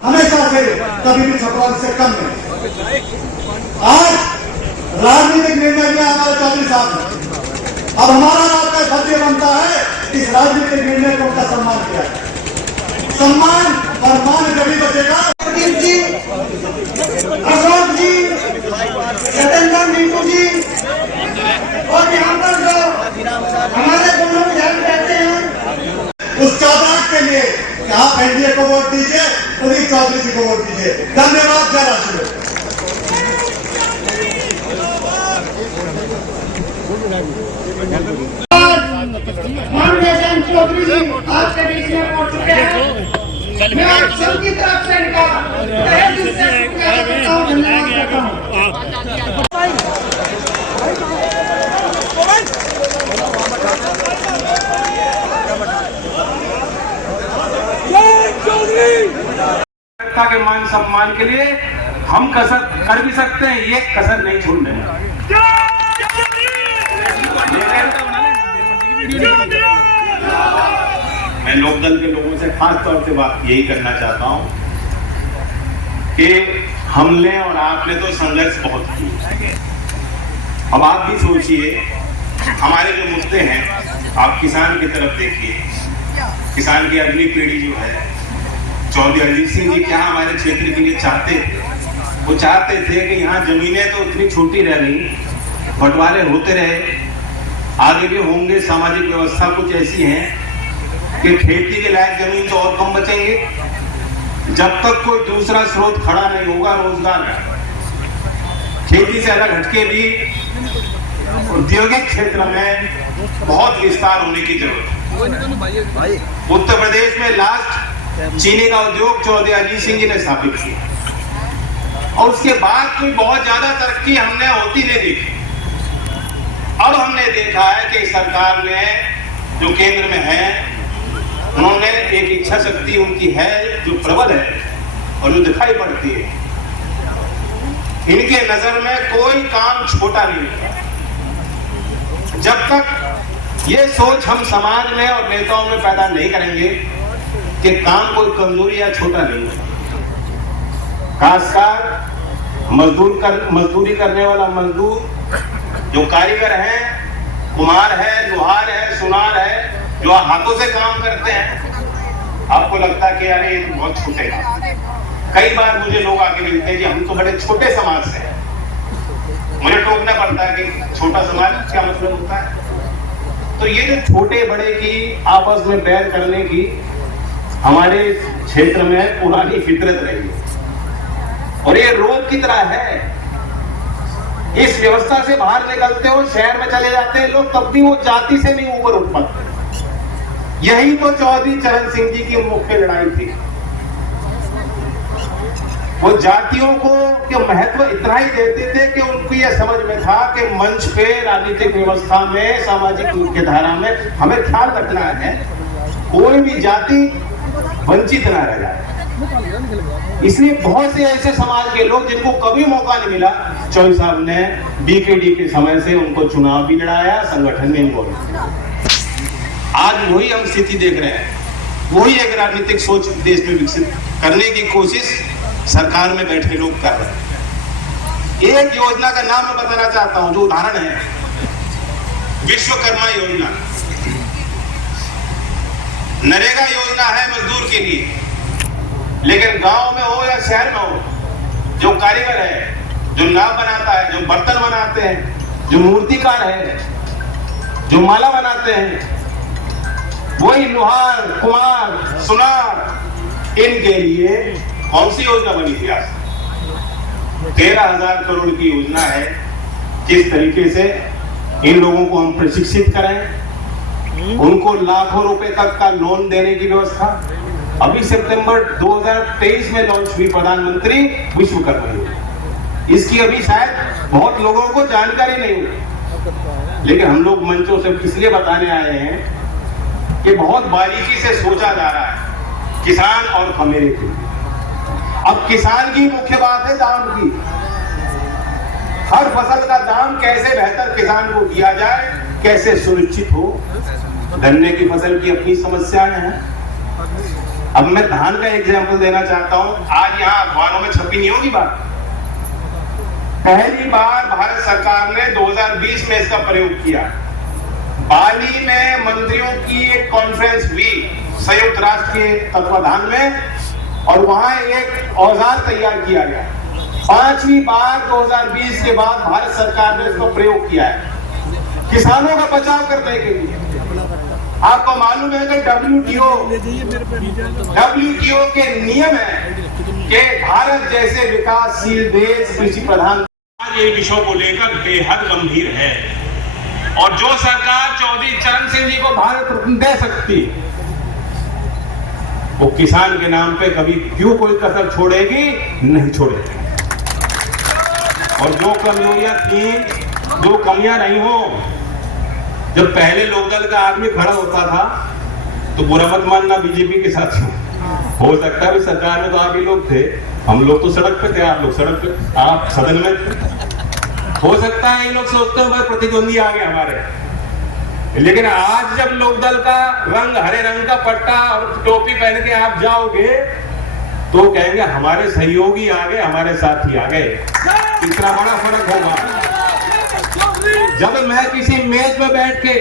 हमेशा से कभी भी छपरा से कम नहीं। आज राजनीतिक निर्णय लिया हमारे चौधरी साहब ने। अब हमारा आपका फर्ज बनता है इस राजनीतिक निर्णय को उनका सम्मान किया है। सम्मान और मान जभी बचेगा। जी, अशोक जी, सत्येंद्र मीटू जी और यहाँ पर जो हमारे दोनों विधायक रहते हैं उस चौधरी के लिए आप एनडीए को वोट दीजिए, उन्हीं चौधरी जी को वोट दीजिए। धन्यवाद। जय राष्ट्र। फाउंडेशन चौधरी जी आपके बीच में पहुंच चुके हैं। मैं आप सबकी तरफ से के मान सम्मान के लिए हम कसर कर भी सकते हैं, ये कसर नहीं छोड़ने। मैं लोकदल के लोगों से खास तौर से बात यही करना चाहता हूं कि हमने और आपने तो संघर्ष बहुत किया। अब आप भी सोचिए, हमारे जो मुद्दे हैं, आप किसान की तरफ देखिए। किसान की अगली पीढ़ी जो है, चौधरी अजीत सिंह जी क्या हमारे क्षेत्र के लिए चाहते थे? वो चाहते थे कि यहाँ जमीनें तो इतनी छोटी रह गई, बंटवारे होते रहे, आगे भी होंगे। सामाजिक व्यवस्था कुछ ऐसी है कि खेती के लायक जमीन तो और कम बचेंगे। जब तक कोई दूसरा स्रोत खड़ा नहीं होगा रोजगार का, खेती से अलग हटके भी औद्योगिक क्षेत्र में बहुत विस्तार होने की जरूरत है। उत्तर प्रदेश में लास्ट चीनी का उद्योग चौधरी अजीत सिंह जी ने स्थापित किया और उसके बाद कोई बहुत ज्यादा तरक्की हमने होती नहीं देखी। अब हमने देखा है कि सरकार ने जो केंद्र में है, उन्होंने एक इच्छा शक्ति उनकी है जो प्रबल है और जो दिखाई पड़ती है। इनके नजर में कोई काम छोटा नहीं है। जब तक ये सोच हम समाज में और नेताओं में पैदा नहीं करेंगे कि काम कोई कमजोरी या छोटा नहीं है, खासकर मजदूरी करने वाला मजदूर, जो कारीगर है, कुम्हार है, लोहार है, सुनार है, जो हाथों से काम करते हैं, आपको लगता है कि अरे ये तो बहुत छोटे काम। कई बार मुझे लोग आके मिलते हैं कि हम तो बड़े छोटे समाज से हैं। मुझे टोकना पड़ता है कि छोटा समाज क्या मतलब होता है। तो ये जो छोटे बड़े की आपस में बैर करने की हमारे क्षेत्र में पुरानी फितरत रही है और ये रोग की तरह है। इस व्यवस्था से बाहर निकलते हो, शहर में चले जाते हैं लोग, तब भी वो जाति से नहीं ऊपर उठ पाते। यही तो चौधरी चरण सिंह जी की मुख्य लड़ाई थी। वो जातियों को के महत्व इतना ही देते थे कि उनको यह समझ में था कि मंच पे, राजनीतिक व्यवस्था में, सामाजिक मुख्य धारा में हमें ख्याल रखना है कोई भी जाति वंचित ना रह जाए। इसलिए बहुत से ऐसे समाज के लोग जिनको कभी मौका नहीं मिला, चौधरी साहब ने बीकेडी के समय से उनको चुनाव भी लड़ाया, संगठन में इनको। आज वही हम स्थिति देख रहे हैं, वही एक राजनीतिक सोच देश में विकसित करने की कोशिश सरकार में बैठे लोग कर रहे हैं। एक योजना का नाम मैं बताना चाहता हूं, जो उदाहरण है, विश्वकर्मा योजना। नरेगा योजना है मजदूर के लिए, लेकिन गांव में हो या शहर में हो, जो कारीगर है, जो नाव बनाता है, जो बर्तन बनाते हैं, जो मूर्तिकार है, जो माला बनाते हैं, वही लोहार, कुम्हार, सुनार, इनके लिए कौन सी योजना बनी थी? आज 13,000 करोड़ की योजना है। किस तरीके से इन लोगों को हम प्रशिक्षित करें, उनको लाखों रुपए तक का लोन देने की व्यवस्था। अभी सितंबर 2023 में लॉन्च हुई प्रधानमंत्री विश्वकर्मा योजना। इसकी अभी शायद बहुत लोगों को जानकारी नहीं हुई, लेकिन हम लोग मंचों से इसलिए बताने आए हैं कि बहुत बारीकी से सोचा जा रहा है किसान और खमेरे की। अब किसान की मुख्य बात है दाम की। हर फसल का दाम कैसे बेहतर किसान को दिया जाए, कैसे सुनिश्चित हो। गन्ने की फसल की अपनी समस्याएं हैं। अब मैं धान का एग्जाम्पल देना चाहता हूं। आज यहाँ अखबारों में छपी नहीं होगी बात। पहली बार भारत सरकार ने 2020 में इसका प्रयोग किया। बाली में मंत्रियों की एक कॉन्फ्रेंस हुई संयुक्त राष्ट्र के तत्वाधान में, और वहां एक औजार तैयार किया गया। 5वीं बार 2020 के बाद भारत सरकार ने इसका प्रयोग किया है किसानों का बचाव करने के लिए। आपको मालूम है कि WTO के नियम है कि भारत जैसे विकासशील देश कृषि प्रधान आज ये विषयों को लेकर बेहद गंभीर है, और जो सरकार चौधरी चरण सिंह जी को भारत रत्न दे सकती वो किसान के नाम पे कभी क्यों कोई कसर छोड़ेगी? नहीं छोड़ेगी। और जो कमजोरियां थी, जो कमियां नहीं हो, जब पहले लोकदल का आदमी खड़ा होता था तो बुरा मत मानना बीजेपी के साथ हो सकता है सरकार में तो आप ही लोग थे, हम लोग तो सड़क पे थे, आप लोग सड़क पे, आप सदन में थे। हो सकता है ये लोग सोचते हैं प्रतिद्वंदी आ गए हमारे, लेकिन आज जब लोकदल का रंग हरे रंग का पट्टा और टोपी पहन के आप जाओगे तो कहेंगे हमारे सहयोगी आ गए, हमारे साथी आ गए। इतना बड़ा फर्क होगा। जब मैं किसी मेज पे बैठ के,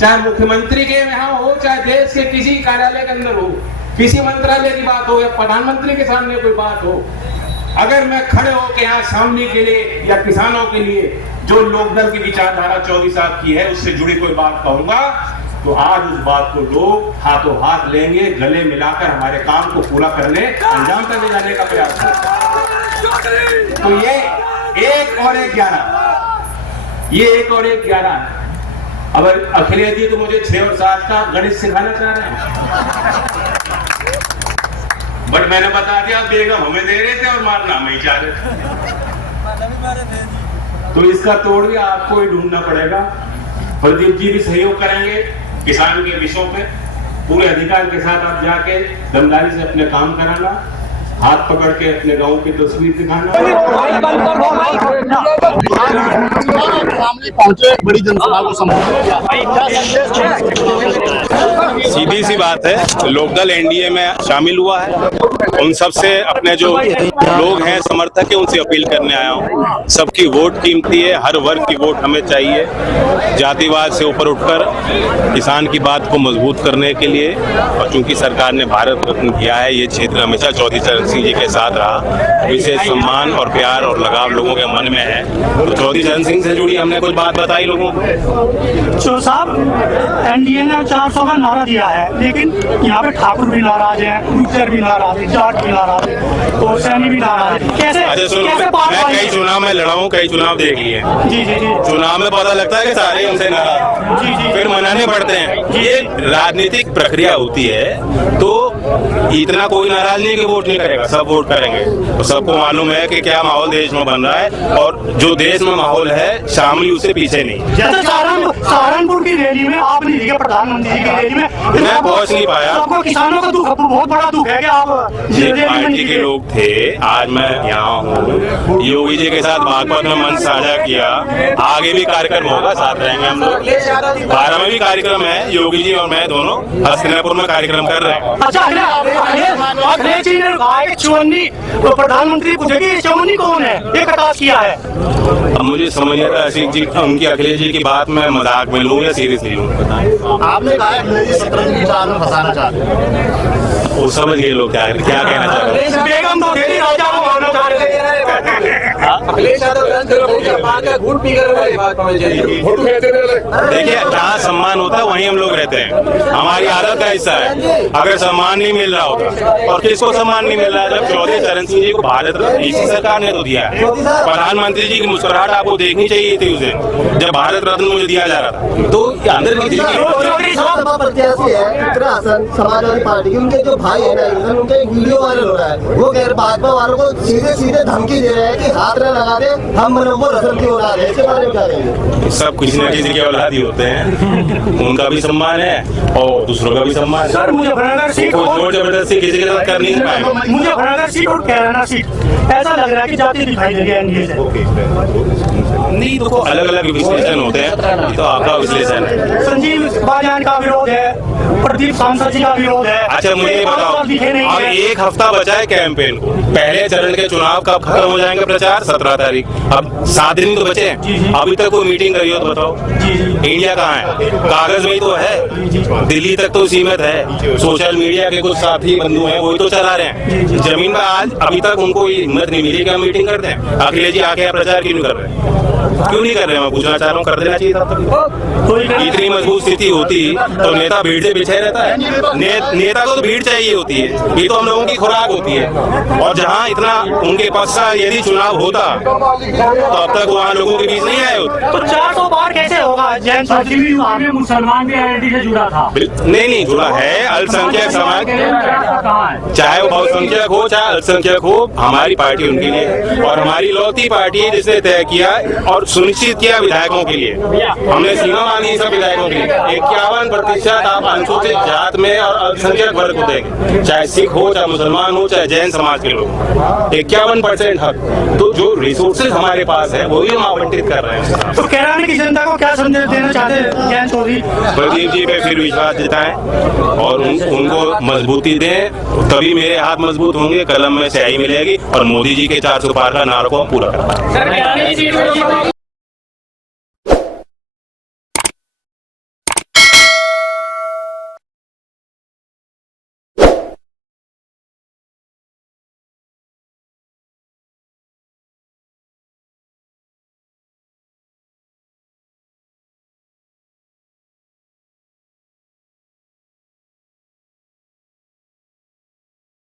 चाहे मुख्यमंत्री के यहाँ हो, चाहे देश के किसी कार्यालय के अंदर हो, किसी मंत्रालय की बात हो या प्रधानमंत्री के सामने कोई बात हो, अगर मैं खड़े होकर यहाँ शामली के लिए या किसानों के लिए जो लोकदल की विचारधारा 24 साल की है उससे जुड़ी कोई बात कहूंगा तो आज उस बात को लोग हाथों हाथ लेंगे, गले मिलाकर हमारे काम को पूरा करने, अंजाम तक ले जाने का प्रयास करेंगे। तो ये 1 और 1 11, ये 1 और 1 11। अब अखिलेश जी तो मुझे 6 और 7 का गणित सिखाना चाह रहे हैं, बट मैंने बता दिया बेगम हमें दे रहे थे और मारना हम ही चाह रहे थे। तो इसका तोड़ भी आपको ही ढूंढना पड़ेगा। प्रदीप जी भी सहयोग करेंगे किसान के विषयों पे, पूरे अधिकार के साथ आप जाके दमदारी से अपने काम कराना, हाथ पकड़ के अपने गांव की तस्वीर दिखाना। पहुंचे बड़ी जनसभा को संबोधित किया। सीधी सी बात है, लोकदल एनडीए में शामिल हुआ है। उन सब से अपने जो लोग हैं समर्थक है उनसे अपील करने आया हूँ। सबकी वोट कीमती है, हर वर्ग की वोट हमें चाहिए। जातिवाद से ऊपर उठकर किसान की बात को मजबूत करने के लिए, और चूंकि सरकार ने भारत रत्न किया है, ये क्षेत्र हमेशा चौधरी चरण सिंह जी के साथ रहा। विशेष सम्मान और प्यार और लगाव लोगों के मन में है। तो चौधरी चरण सिंह से जुड़ी हमने कुछ बात बताई लोगों को। चो साहब, एनडीए ने 400 का नारा दिया है, लेकिन यहाँ पे ठाकुर भी नाराज है, गुर्जर भी नाराज है, जाट भी नाराज है, तो सैनी भी नाराज है। कैसे मैं कई चुनाव में लड़ा हूँ, कई चुनाव देख लिए। जी जी जी। चुनाव में पता लगता है कि सारे हमसे नाराज, जी जी, फिर मनाने पड़ते हैं। ये राजनीतिक प्रक्रिया होती है, तो इतना कोई नाराज नहीं कि वोट नहीं करेगा, सब वोट करेंगे। तो सबको मालूम है कि क्या माहौल देश में बन रहा है, और जो देश में माहौल है शामिल उससे पीछे नहीं। जैसे सहारनपुर की रैली में आप नहीं दिखे, प्रधानमंत्री की रैली में मैं पहुंच नहीं पाया। आपको किसानों का दुख, बहुत बड़ा दुख है कि आप पार्टी के लोग थे, आज मैं यहाँ हूँ। योगी जी के साथ बागपत में मंच साझा किया, आगे भी कार्यक्रम होगा, साथ रहेंगे हम लोग। 12 में भी कार्यक्रम है, योगी जी और मैं दोनों हस्तिनापुर में कार्यक्रम कर रहे हैं। अच्छा, अखिलेश जी ने कहा कि चौवन्नी, तो प्रधानमंत्री पूछेगी चौवन्नी कौन है, ये कटास किया है। अब मुझे समझ नहीं आता उनकी अखिलेश जी की बात में मजाक में लूँ या सीरियसली लूँ। आपने कहा है शतरंज विचार में फंसाना चाहते हैं, वो समझ गए लोग क्या कहना चाह रहे हैं। बेगम तो डेली राजा को मारना चाह रहे थे। देखिए, जहाँ सम्मान होता है वहीं हम लोग रहते हैं, हमारी आदत का हिस्सा है। अगर सम्मान नहीं मिल रहा होता, और किसको सम्मान नहीं मिल रहा है, जब चौधरी चरण सिंह जी को भारत रत्न इसी सरकार ने तो दिया है। प्रधानमंत्री जी की मुस्कुराहट आपको देखनी चाहिए थी उस दिन जब भारत रत्न मुझे दिया जा रहा था, तो अंदर की प्रत्याशी है समाजवादी पार्टी के, उनके जो भाई है ना, उनका एक वीडियो वायरल हो रहा है। वो कह रहे भाजपा वालों को सीधे सीधे धमकी दे रहे हैं कि हाथ न लगा दे, हम वो रत्न उनकी औलाद है, इसके बारे में क्या कहेंगे? सब किसी न किसी के औलाद ही होते हैं, उनका भी सम्मान है और दूसरों का भी सम्मान है। सर मुजफ्फरनगर सीट कोई जोर जबरदस्ती किसी के साथ कर नहीं पाएगा। मुजफ्फरनगर सीट और कैराना सीट ऐसा लग रहा है कि जाती दिखाई दे रही है एनडीए से। नहीं, तो अलग अलग विश्लेषण होते हैं, ये तो आपका विश्लेषण है। संजीव बाजान का विरोध है, प्रदीप सांसद जी का विरोध है। अच्छा मुझे ये बताओ, दिखे नहीं अब है। एक हफ्ता बचा है कैंपेन को, पहले चरण के चुनाव कब खत्म हो जाएंगे प्रचार? 17 तारीख। अब 7 दिन तो बचे हैं, अभी तक कोई मीटिंग करी हो तो बताओ। इंडिया कहाँ है? कागज में ही तो है, दिल्ली तक तो सीमित है। सोशल मीडिया के कुछ साथी बंधु हैं, वही तो चला रहे हैं। जमीन पर आज अभी तक उनको हिम्मत नहीं मिली कि हम मीटिंग करते हैं। अखिलेश जी आके प्रचार क्यों नहीं कर रहे? क्यों नहीं कर रहे? मैं पूछना चाह रहा हूँ, कर देना चाहिए था। इतनी मजबूत स्थिति होती तो नेता भीड़ से पीछे रहता है। नेता को तो भीड़ चाहिए होती है, ये तो हम लोगों की खुराक होती है। और जहाँ इतना उनके पक्ष का यदि चुनाव होता तो अब तक वहाँ लोगों के बीच नहीं आए होते। तो 400 पार कैसे होगा? जैन चौधरी भी वहाँ पे मुसलमान भी आईआईटी से जुड़ा था। नहीं जुड़ा है। अल्पसंख्यक समाज, चाहे वो बहुसंख्यक हो चाहे अल्पसंख्यक हो, हमारी पार्टी उनके लिए, और हमारी लौती पार्टी है जिसने तय किया और सुनिश्चित किया विधायकों के लिए। हमने सीमा मांगी सब विधायकों के लिए। 51% आप अनुसूचित जात में और अल्पसंख्यक वर्ग को देंगे, चाहे सिख हो चाहे मुसलमान हो चाहे जैन समाज के लोग। 51% हक, तो जो रिसोर्सेज हमारे पास है वही हम आवंटित कर रहे हैं। तो कैराना की जनता को क्या संदेश देना चाहते हैं जैन चौधरी? प्रदीप जी पे फिर विश्वास जताएं और उनको मजबूती दें, तभी मेरे हाथ मजबूत होंगे, कलम में स्याही मिलेगी और मोदी जी के 400 पार का नारा को हम पूरा कर पाएंगे।